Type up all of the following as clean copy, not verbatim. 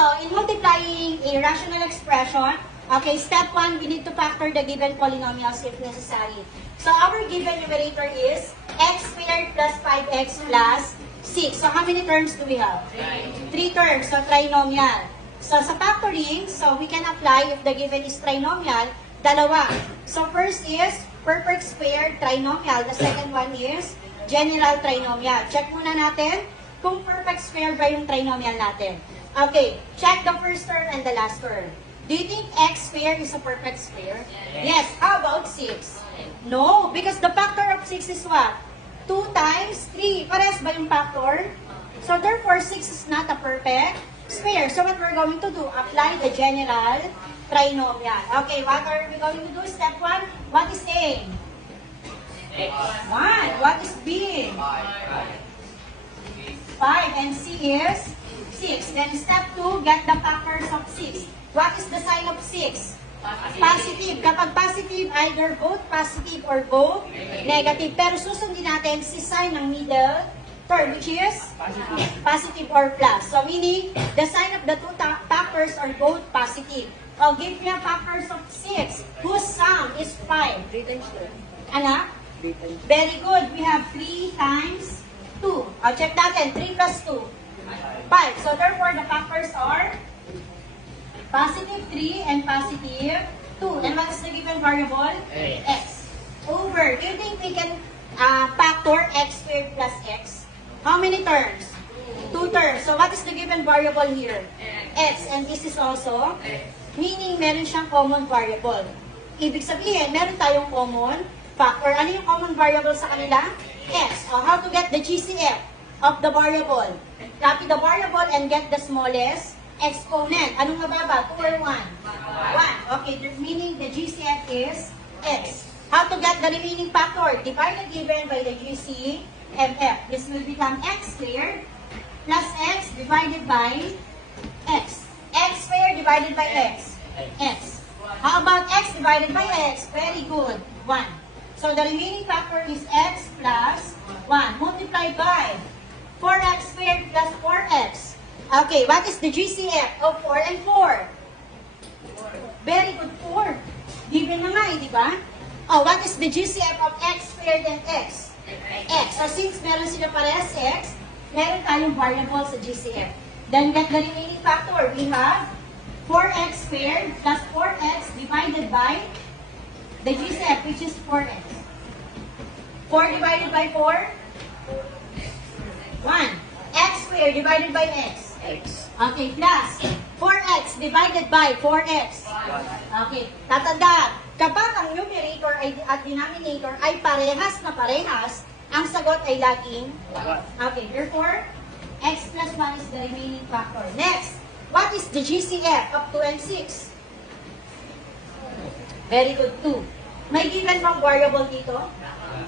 So, in multiplying a rational expression, okay, step 1, we need to factor the given polynomials if necessary. So, our given numerator is x squared plus 5x plus 6. So, how many terms do we have? 3 terms. So, trinomial. So, sa factoring, so we can apply if the given is trinomial, dalawa. So, first is perfect squared trinomial. The second one is general trinomial. Check muna natin kung perfect square ba yung trinomial natin. Okay, check the first term and the last term. Do you think x squared is a perfect square? Yes. How about 6? No, because the factor of 6 is what? 2 times 3. Parehas ba yung factor? So therefore, 6 is not a perfect square. So what we're going to do? Apply the general trinomial. Okay, what are we going to do? Step 1, what is A? 1. What is B? 5. And C is 6. Then step 2, get the factors of 6. What is the sign of 6? Positive. Kapag positive, either both positive or both negative. Pero susundin natin si sign ng middle term, which is positive or plus. So meaning, the sign of the two factors are both positive. Oh, give me a factors of 6, whose sum is 5. 3 times 2. Ano? 3 times Very good. We have 3 times 2. Check natin. 3 plus 2. 5. So therefore, the factors are positive 3 and positive 2. And what is the given variable? X. Over. Do you think we can factor x squared plus x? How many terms? 2 terms. So what is the given variable here? X. And this is also? Meaning, meron siyang common variable. Ibig sabihin, meron tayong common factor. Ano yung common variable sa kanila? X. How to get the GCF of the variable? Copy the variable and get the smallest exponent. Anong mababa? 2 or 1? 1. Okay, meaning the GCF is X. How to get the remaining factor? Divide the given by the GCF. This will become x squared plus x divided by x. X squared divided by x. X. How about x divided by x? Very good. 1. So the remaining factor is x plus 1 multiplied by 4x squared plus 4x. Okay, what is the GCF of 4 and 4? Very good, 4. Given na nga eh, di ba? Oh, what is the GCF of x squared and x? X. So since meron sila parehas x, meron tayong variable sa GCF. Then get the remaining factor. We have 4x squared plus 4x divided by the GCF, which is 4x. 4 divided by 4? 1. X squared divided by x. X. Okay, plus 4x divided by 4x. Okay, tatandaan, kapag ang numerator at denominator ay parehas na parehas, ang sagot ay laging 1. Okay, therefore, x plus 1 is the remaining factor. Next, what is the GCF of 2 and 6? Very good, 2. May given bang variable dito?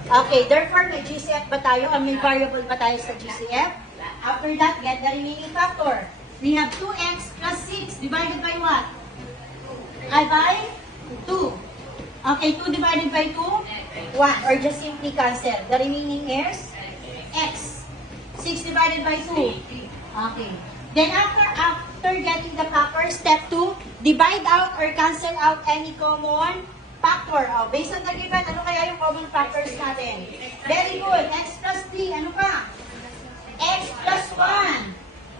Okay, therefore, may GCF ba tayo? May variable ba tayo sa GCF? After that, get the remaining factor. We have 2x plus 6 divided by what? By 2. Okay, 2 divided by 2? 1. Or just simply cancel. The remaining is x. 6 divided by 2. Okay. Then after getting the factor, step 2, divide out or cancel out any common factor. Based on the given, ano kaya yung common factors natin? Very good. X plus 3. Ano pa? X plus 1.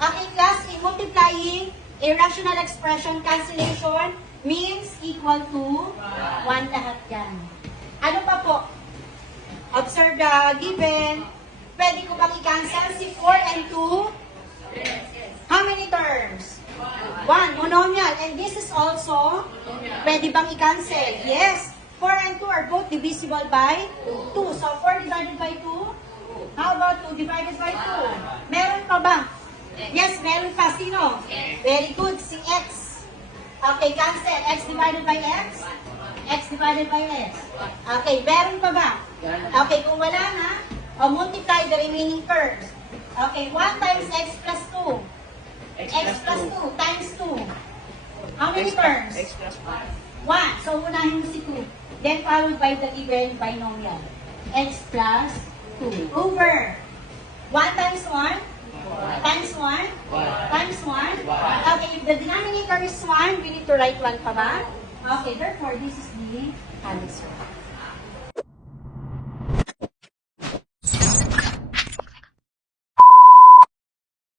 Okay, class, in multiplying a rational expression, cancellation means equal to 1 lahat yan. Ano pa po? Observe the given. Pwede ko bang i-cancel si 4 and 2? How many terms? 1. Monomial. And this is also, pwede bang i-cancel? Yes. 4 and 2 are both divisible by 2. So, 4 divided by 2? How about 2 divided by 2? Meron pa ba? Yes, meron pa. Sino? Very good. Si x. Okay, cancel. X divided by x? X divided by x. Okay, meron pa ba? Okay, kung wala na, multiply the remaining terms. Okay, 1 times x plus 2. X plus 2 times 2. How many terms? X plus 1. 1. So, unahin mo si 2. Then, followed by the given binomial. X plus 2. Over. 1 times 1? Times 1? Times 1? Okay, if the denominator is 1, we need to write 1 pa ba? Okay, therefore, this is the answer.